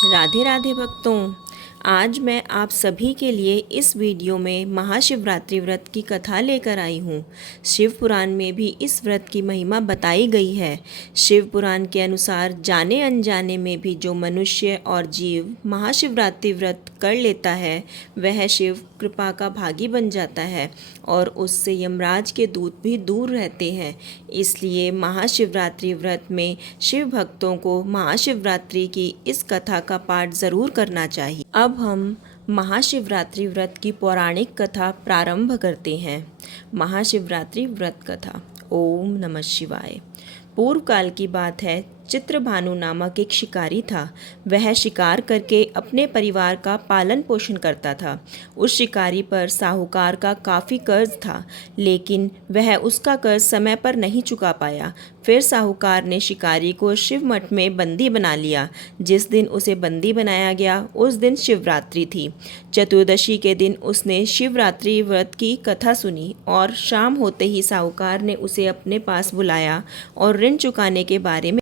राधे राधे भक्तों। आज मैं आप सभी के लिए इस वीडियो में महाशिवरात्रि व्रत की कथा लेकर आई हूँ। शिव पुराण में भी इस व्रत की महिमा बताई गई है। शिव पुराण के अनुसार जाने अनजाने में भी जो मनुष्य और जीव महाशिवरात्रि व्रत कर लेता है वह शिव कृपा का भागी बन जाता है और उससे यमराज के दूत भी दूर रहते हैं। इसलिए महाशिवरात्रि व्रत में शिव भक्तों को महाशिवरात्रि की इस कथा का पाठ ज़रूर करना चाहिए। अब हम महाशिवरात्रि व्रत की पौराणिक कथा प्रारंभ करते हैं। महाशिवरात्रि व्रत कथा। ओम नमः शिवाय। पूर्व काल की बात है। चित्रभानु नामक एक शिकारी था। वह शिकार करके अपने परिवार का पालन पोषण करता था। उस शिकारी पर साहूकार का काफ़ी कर्ज था, लेकिन वह उसका कर्ज समय पर नहीं चुका पाया। फिर साहूकार ने शिकारी को शिव मठ में बंदी बना लिया। जिस दिन उसे बंदी बनाया गया उस दिन शिवरात्रि थी। चतुर्दशी के दिन उसने शिवरात्रि व्रत की कथा सुनी और शाम होते ही साहूकार ने उसे अपने पास बुलाया और ऋण चुकाने के बारे में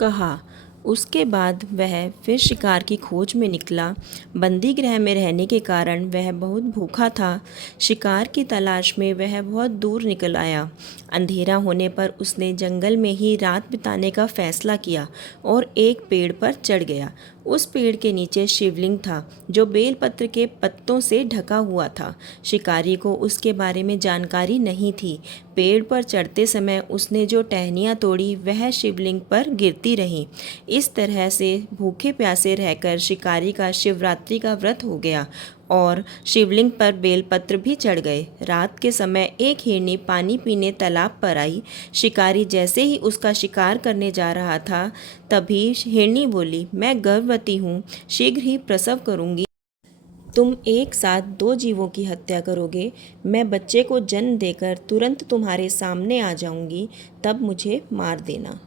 कहा। उसके बाद वह फिर शिकार की खोज में निकला। बंदी गृह में रहने के कारण वह बहुत भूखा था। शिकार की तलाश में वह बहुत दूर निकल आया। अंधेरा होने पर उसने जंगल में ही रात बिताने का फैसला किया और एक पेड़ पर चढ़ गया। उस पेड़ के नीचे शिवलिंग था जो बेलपत्र के पत्तों से ढका हुआ था। शिकारी को उसके बारे में जानकारी नहीं थी। पेड़ पर चढ़ते समय उसने जो टहनियाँ तोड़ी वह शिवलिंग पर गिरती रहीं। इस तरह से भूखे प्यासे रहकर शिकारी का शिवरात्रि का व्रत हो गया और शिवलिंग पर बेलपत्र भी चढ़ गए। रात के समय एक हिरनी पानी पीने तालाब पर आई। शिकारी जैसे ही उसका शिकार करने जा रहा था तभी हिरनी बोली, मैं गर्भवती हूँ, शीघ्र ही प्रसव करूँगी। तुम एक साथ दो जीवों की हत्या करोगे। मैं बच्चे को जन्म देकर तुरंत तुम्हारे सामने आ जाऊँगी, तब मुझे मार देना।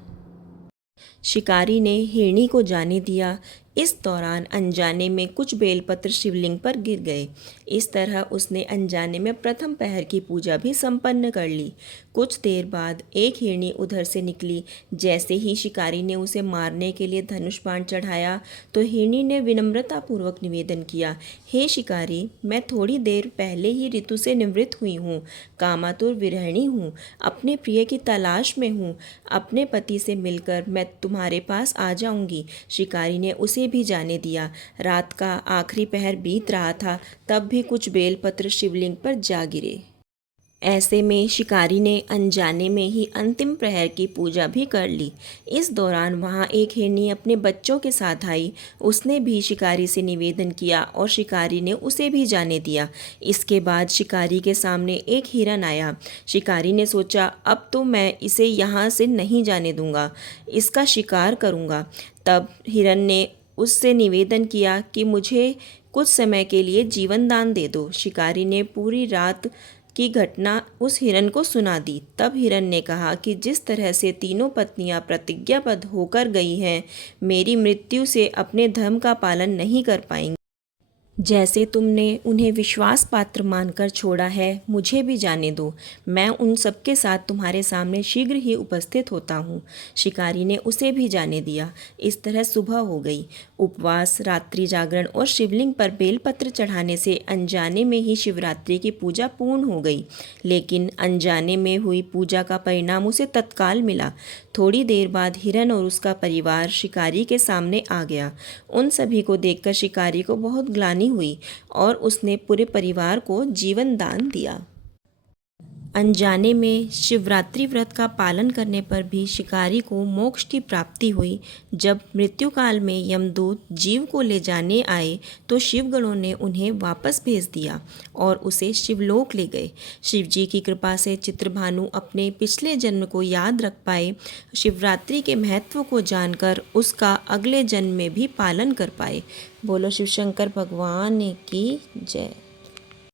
शिकारी ने हिरनी को जाने दिया। इस दौरान अनजाने में कुछ बेलपत्र शिवलिंग पर गिर गए। इस तरह उसने अनजाने में प्रथम पहर की पूजा भी संपन्न कर ली। कुछ देर बाद एक हिरनी उधर से निकली। जैसे ही शिकारी ने उसे मारने के लिए धनुष बाण चढ़ाया तो हिरनी ने विनम्रतापूर्वक निवेदन किया, हे शिकारी, मैं थोड़ी देर पहले ही ऋतु से निवृत्त हुई हूँ, कामातुर विरहिणी हूँ, अपने प्रिय की तलाश में हूँ। अपने पति से मिलकर मैं तुम्हारे पास आ जाऊंगी। शिकारी ने उसे भी जाने दिया। रात का आखिरी पहर बीत रहा था, तब भी कुछ बेलपत्र शिवलिंग पर जा गिरे। ऐसे में शिकारी ने अनजाने में ही अंतिम प्रहर की पूजा भी कर ली। इस दौरान वहाँ एक हिरनी अपने बच्चों के साथ आई। उसने भी शिकारी से निवेदन किया और शिकारी ने उसे भी जाने दिया। इसके बाद शिकारी के सामने एक हिरन आया। शिकारी ने सोचा, अब तो मैं इसे यहाँ से नहीं जाने दूंगा, इसका शिकार करूँगा। तब हिरन ने उससे निवेदन किया कि मुझे कुछ समय के लिए जीवन दान दे दो। शिकारी ने पूरी रात की घटना उस हिरन को सुना दी। तब हिरन ने कहा कि जिस तरह से तीनों पत्नियां प्रतिज्ञाबद्ध होकर गई हैं, मेरी मृत्यु से अपने धर्म का पालन नहीं कर पाएंगी। जैसे तुमने उन्हें विश्वास पात्र मानकर छोड़ा है, मुझे भी जाने दो। मैं उन सबके साथ तुम्हारे सामने शीघ्र ही उपस्थित होता हूँ। शिकारी ने उसे भी जाने दिया। इस तरह सुबह हो गई। उपवास, रात्रि जागरण और शिवलिंग पर बेलपत्र चढ़ाने से अनजाने में ही शिवरात्रि की पूजा पूर्ण हो गई। लेकिन अनजाने में हुई पूजा का परिणाम उसे तत्काल मिला। थोड़ी देर बाद हिरन और उसका परिवार शिकारी के सामने आ गया। उन सभी को देखकर शिकारी को बहुत ग्लानि हुई और उसने पूरे परिवार को जीवन दान दिया। अनजाने में शिवरात्रि व्रत का पालन करने पर भी शिकारी को मोक्ष की प्राप्ति हुई। जब मृत्यु काल में यमदूत जीव को ले जाने आए तो शिवगणों ने उन्हें वापस भेज दिया और उसे शिवलोक ले गए। शिवजी की कृपा से चित्रभानु अपने पिछले जन्म को याद रख पाए, शिवरात्रि के महत्व को जानकर उसका अगले जन्म में भी पालन कर पाए। बोलो शिव शंकर भगवान की जय।